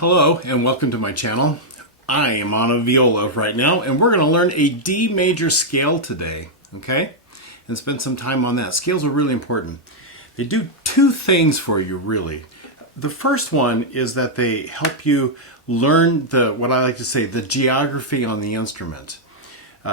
Hello and welcome to my channel. I am on a viola right now and we're going to learn a D major scale today, okay? And spend some time on that. Scales are really important. They do two things for you really. The first one is that they help you learn what I like to say, the geography on the instrument.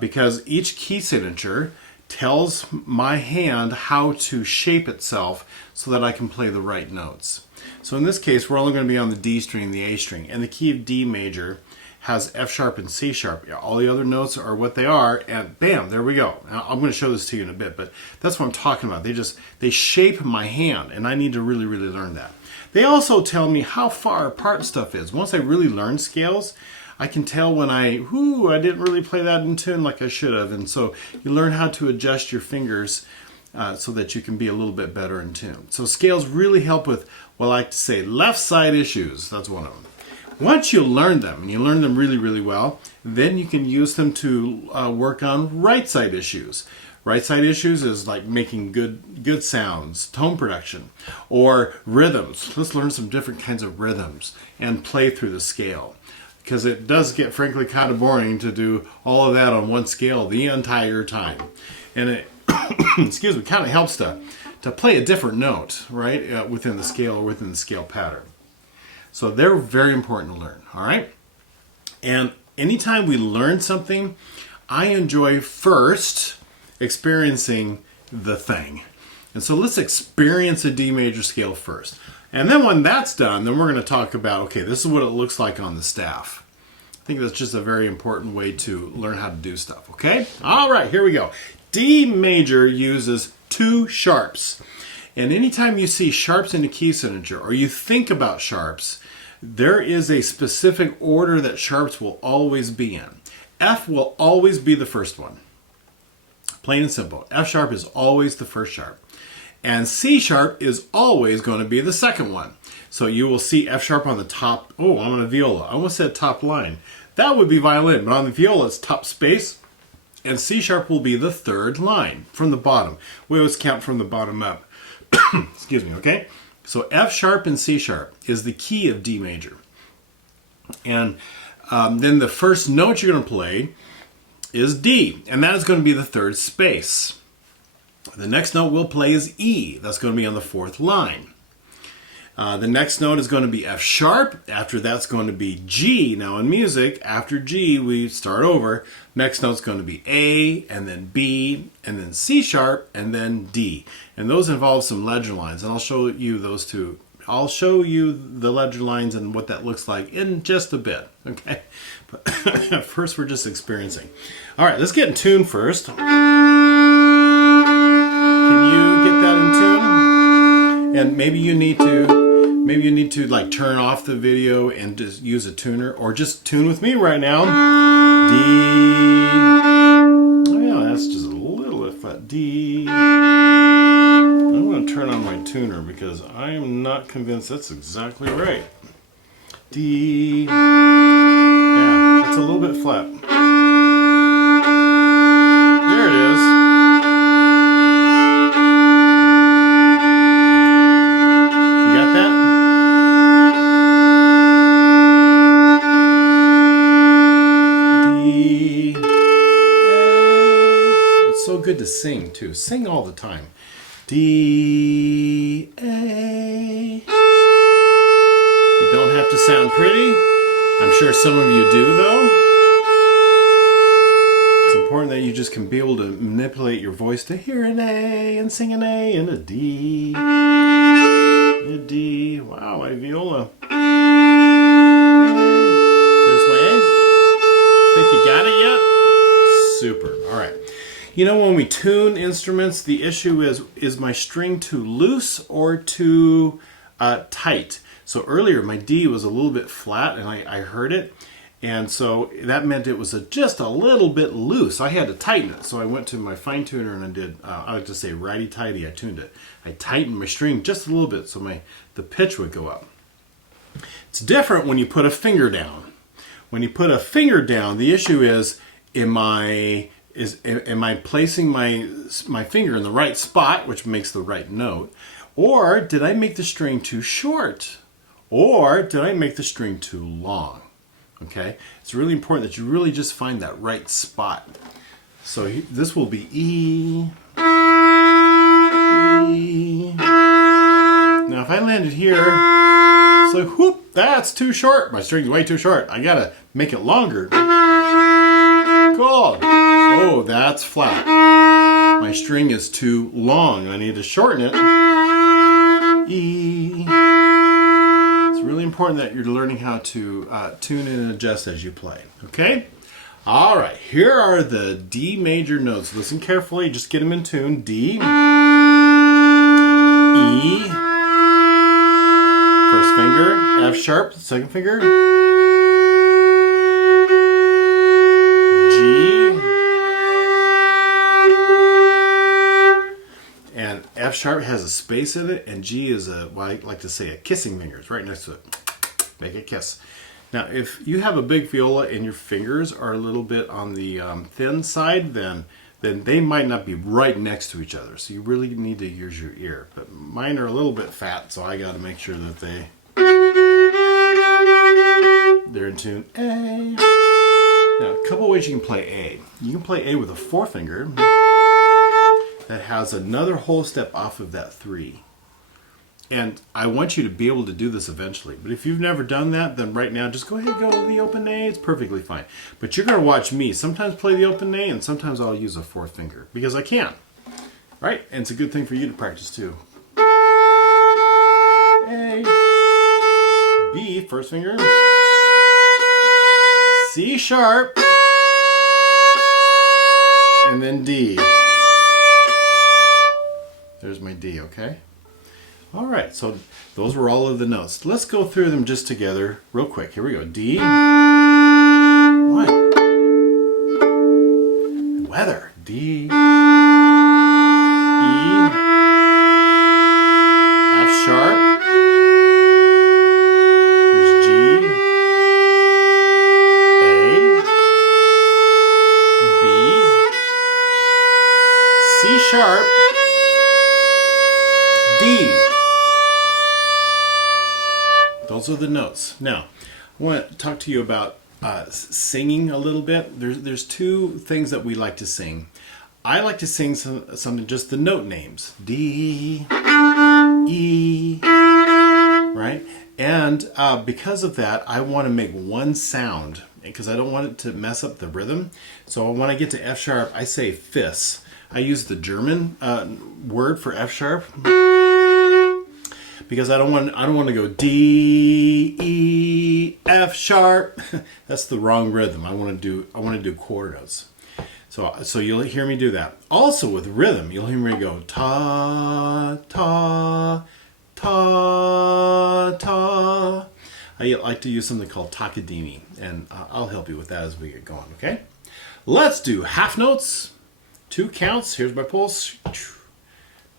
Because each key signature tells my hand how to shape itself so that I can play the right notes. So in this case, we're only going to be on the D string and the A string, and the key of D major has F sharp and C sharp. All the other notes are what they are, and bam, there we go. Now, I'm going to show this to you in a bit, but that's what I'm talking about. They shape my hand, and I need to really learn that. They also tell me how far apart stuff is. Once I really learn scales, I can tell when I didn't really play that in tune like I should have. And so you learn how to adjust your fingers so that you can be a little bit better in tune. So scales really help with what I like to say left side issues. That's one of them. Once you learn them, and you learn them really well, then you can use them to work on right side issues. Right side issues is like making good sounds, tone production, or rhythms. Let's learn some different kinds of rhythms and play through the scale. Because it does get, frankly, kind of boring to do all of that on one scale the entire time. And it, excuse me, kind of helps to play a different note, right, within the scale or within the scale pattern. So they're very important to learn, all right? And anytime we learn something, I enjoy first experiencing the thing. And so let's experience a D major scale first. And then when that's done, then we're going to talk about, okay, this is what it looks like on the staff. I think that's just a very important way to learn how to do stuff, okay? All right, here we go. D major uses two sharps. And anytime you see sharps in a key signature, or you think about sharps, there is a specific order that sharps will always be in. F will always be the first one. Plain and simple. F sharp is always the first sharp. And C sharp is always going to be the second one. So you will see F sharp on the top. Oh, I'm on a viola. I almost said top line. That would be violin, but on the viola it's top space. And C sharp will be the third line from the bottom. We always count from the bottom up. Excuse me, okay? So F sharp and C sharp is the key of D major. And then the first note you're going to play is D. And that is going to be the third space. The next note we'll play is E. That's going to be on the fourth line. The next note is going to be F sharp. After that's going to be G. Now in music, after G, we start over. Next note's going to be A, and then B, and then C sharp, and then D. And those involve some ledger lines, and I'll show you those two. I'll show you the ledger lines and what that looks like in just a bit, okay? But first, we're just experiencing. All right, let's get in tune first. Can you get that in tune? And maybe you need to like turn off the video and just use a tuner, or just tune with me right now. D. Oh yeah, that's just a little bit flat. D. I'm going to turn on my tuner because I am not convinced that's exactly right. D. Yeah, it's a little bit flat. There it is. Good to sing too. Sing all the time. D, A. You don't have to sound pretty. I'm sure some of you do though. It's important that you just can be able to manipulate your voice to hear an A and sing an A and a D. A D. Wow, my viola. There's my A. Think you got it yet? Super. All right. You know, when we tune instruments, the issue is my string too loose or too tight? So earlier, my D was a little bit flat, and I heard it. And so that meant it was just a little bit loose. I had to tighten it. So I went to my fine tuner and I did, I like to say righty-tighty, I tuned it. I tightened my string just a little bit so the pitch would go up. It's different when you put a finger down. When you put a finger down, the issue is, am I placing my finger in the right spot, which makes the right note, or did I make the string too short? Or did I make the string too long? Okay, it's really important that you really just find that right spot. So this will be E, E. Now if I landed here, it's like, whoop, that's too short. My string's way too short. I gotta make it longer. Cool. Oh, that's flat. My string is too long. I need to shorten it. E. It's really important that you're learning how to tune and adjust as you play. Okay? All right. Here are the D major notes. Listen carefully. Just get them in tune. D. E. First finger. F sharp. Second finger. F sharp has a space in it, and G is well, I like to say a kissing finger. It's right next to it. Make a kiss. Now, if you have a big viola and your fingers are a little bit on the thin side, then they might not be right next to each other. So you really need to use your ear. But mine are a little bit fat, so I got to make sure that they're in tune. A. Now, a couple ways you can play A. You can play A with a forefinger that has another whole step off of that 3. And I want you to be able to do this eventually. But if you've never done that, then right now just go ahead and go with the open A. It's perfectly fine. But you're going to watch me sometimes play the open A, and sometimes I'll use a fourth finger because I can. Right? And it's a good thing for you to practice too. A. B, first finger. C sharp. And then D. There's my D, okay? All right, so those were all of the notes. Let's go through them just together real quick. Here we go. D. What? Weather. D. E. F sharp. There's G. A. B. C sharp. D. Those are the notes. Now, I want to talk to you about singing a little bit. There's two things that we like to sing. I like to sing something, just the note names. D, E, right? And because of that, I want to make one sound because I don't want it to mess up the rhythm. So when I get to F sharp, I say fis. I use the German word for F sharp. Because I don't want to go D, E, F sharp. That's the wrong rhythm. I want to do quarter notes. So you'll hear me do that. Also with rhythm, you'll hear me go ta ta ta ta. I like to use something called takadimi, and I'll help you with that as we get going. Okay, let's do half notes, 2 counts. Here's my pulse.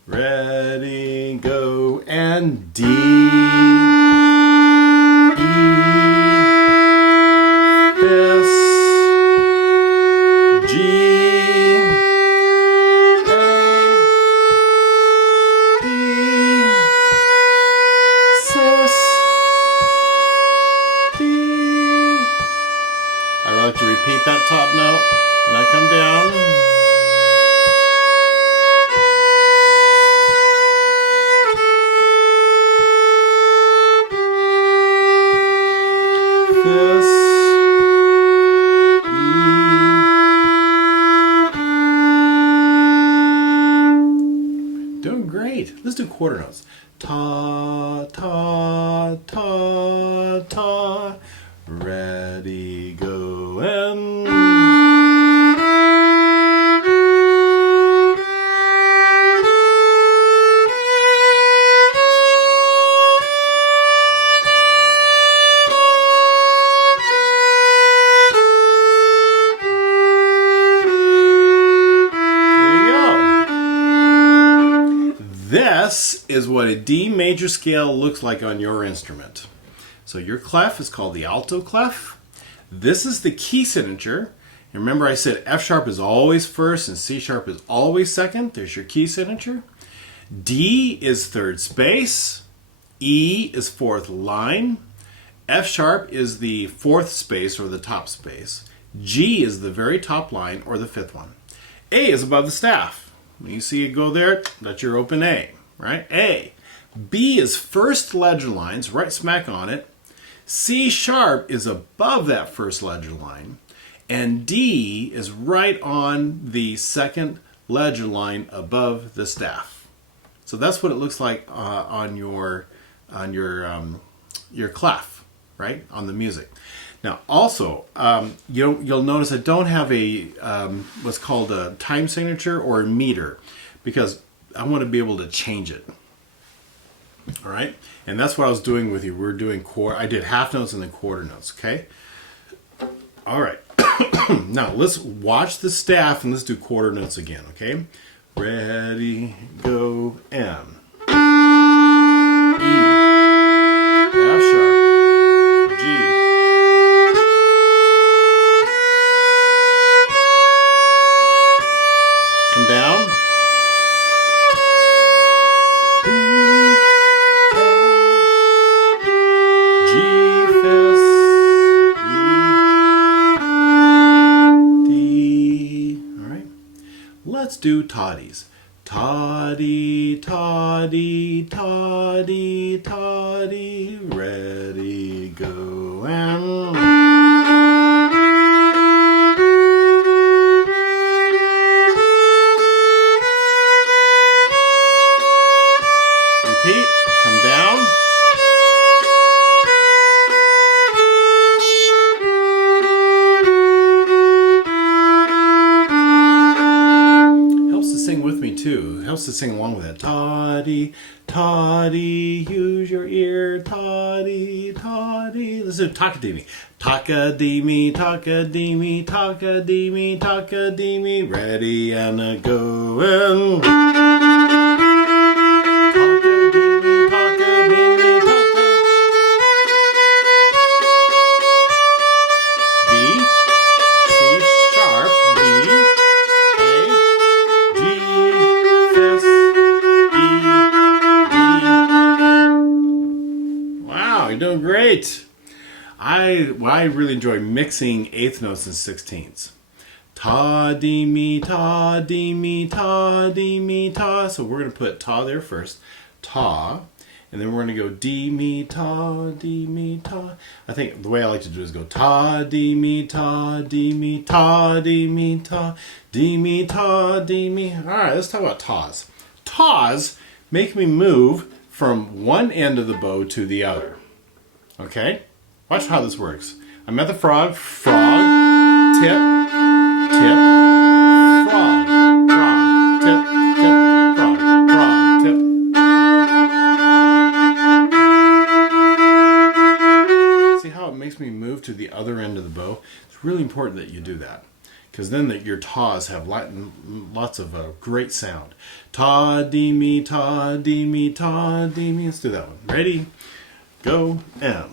Ready, go, and D, E, fis, G, A, B, sis, D. I like to repeat that top note, and I come down. Doing great. Let's do quarter notes. Ta, ta, ta, ta. Ready, go, and... This is what a D major scale looks like on your instrument. So your clef is called the alto clef. This is the key signature. And remember I said F sharp is always first and C sharp is always second. There's your key signature. D is third space. E is fourth line. F sharp is the fourth space or the top space. G is the very top line or the fifth one. A is above the staff. When you see it go there, that's your open A, right? A. B is first ledger lines, right smack on it. C sharp is above that first ledger line. And D is right on the second ledger line above the staff. So that's what it looks like on your clef, right, on the music. Now, also, you'll notice I don't have a what's called a time signature or a meter because I want to be able to change it. All right, and that's what I was doing with you. We're doing quarter. I did half notes and then quarter notes. Okay. All right. Now let's watch the staff and let's do quarter notes again. Okay. Ready, go, M. E. F sharp. G. Come down. G fifth. E. D. All right. Let's do toddies. Toddy, toddy, toddy, toddy, ready, go, and repeat, come down. Sing with me too. It helps to sing along with it. Toddy, toddy, use your ear. Toddy, toddy. Let's do takadimi. Takadimi, takadimi, takadimi, takadimi. Ready and a go. And takadimi, takadimi, takadimi. B, C sharp, B, A. Wow, you're doing great. I really enjoy mixing eighth notes and sixteenths. Ta, dee, mi, ta, dee, mi, ta, dee, mi, ta. So we're going to put ta there first. Ta. And then we're going to go dee, mi, ta, dee, mi, ta. I think the way I like to do is go ta, dee, mi, ta, dee, mi, ta, dee, mi, ta, dee, mi, ta, dee, mi. All right, let's talk about tas. Tas make me move from one end of the bow to the other. Okay? Watch how this works. I'm at the frog, frog, tip, tip, frog, frog, tip, tip, frog, frog, tip. See how it makes me move to the other end of the bow? It's really important that you do that, because then your tas have lots of great sound. Ta, dee, mi, ta, dee, mi, ta, dee, mi. Let's do that one. Ready? Go, M.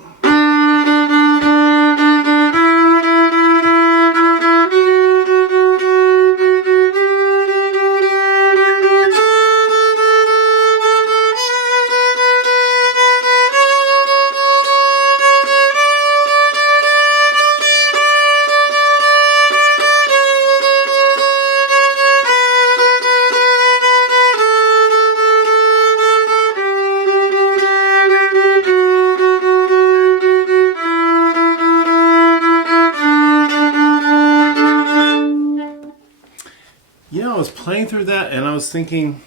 I was playing through that and I was thinking,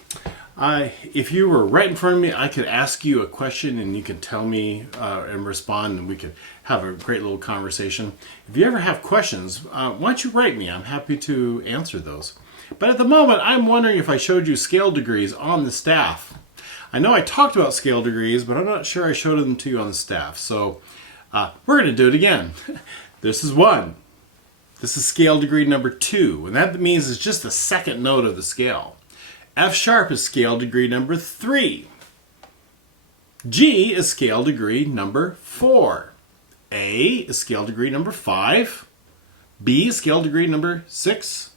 if you were right in front of me, I could ask you a question and you could tell me and respond, and we could have a great little conversation. If you ever have questions, why don't you write me? I'm happy to answer those. But at the moment, I'm wondering if I showed you scale degrees on the staff. I know I talked about scale degrees, but I'm not sure I showed them to you on the staff. So we're going to do it again. This is 1. This is scale degree number 2, and that means it's just the second note of the scale. F sharp is scale degree number 3. G is scale degree number 4. A is scale degree number 5. B is scale degree number 6.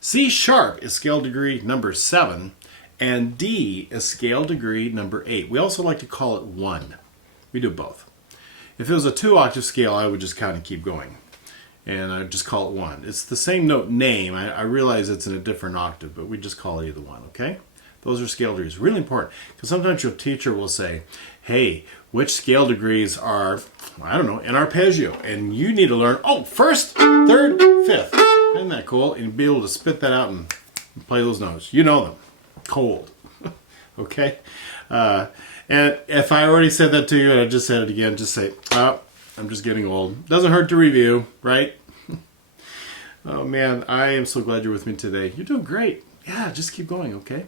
C sharp is scale degree number 7. And D is scale degree number 8. We also like to call it 1. We do both. If it was a 2-octave scale, I would just kind of keep going. And I'd just call it 1. It's the same note name. I realize it's in a different octave, but we just call it either 1, okay? Those are scale degrees. Really important, because sometimes your teacher will say, hey, which scale degrees are, I don't know, in arpeggio? And you need to learn, oh, first, third, fifth. Isn't that cool? And be able to spit that out and play those notes. You know them. Cold. Okay? And if I already said that to you and I just said it again, just say, oh, I'm just getting old. Doesn't hurt to review, right? Oh, man, I am so glad you're with me today. You're doing great. Yeah, just keep going, okay?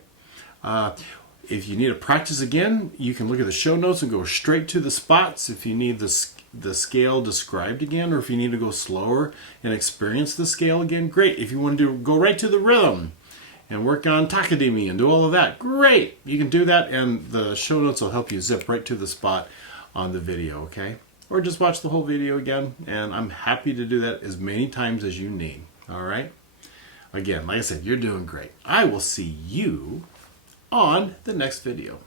If you need to practice again, you can look at the show notes and go straight to the spots. If you need the scale described again, or if you need to go slower and experience the scale again, great. If you want to go right to the rhythm and work on takadimi and do all of that, great. You can do that, and the show notes will help you zip right to the spot on the video, okay? Or just watch the whole video again, and I'm happy to do that as many times as you need, all right? Again, like I said, you're doing great. I will see you on the next video.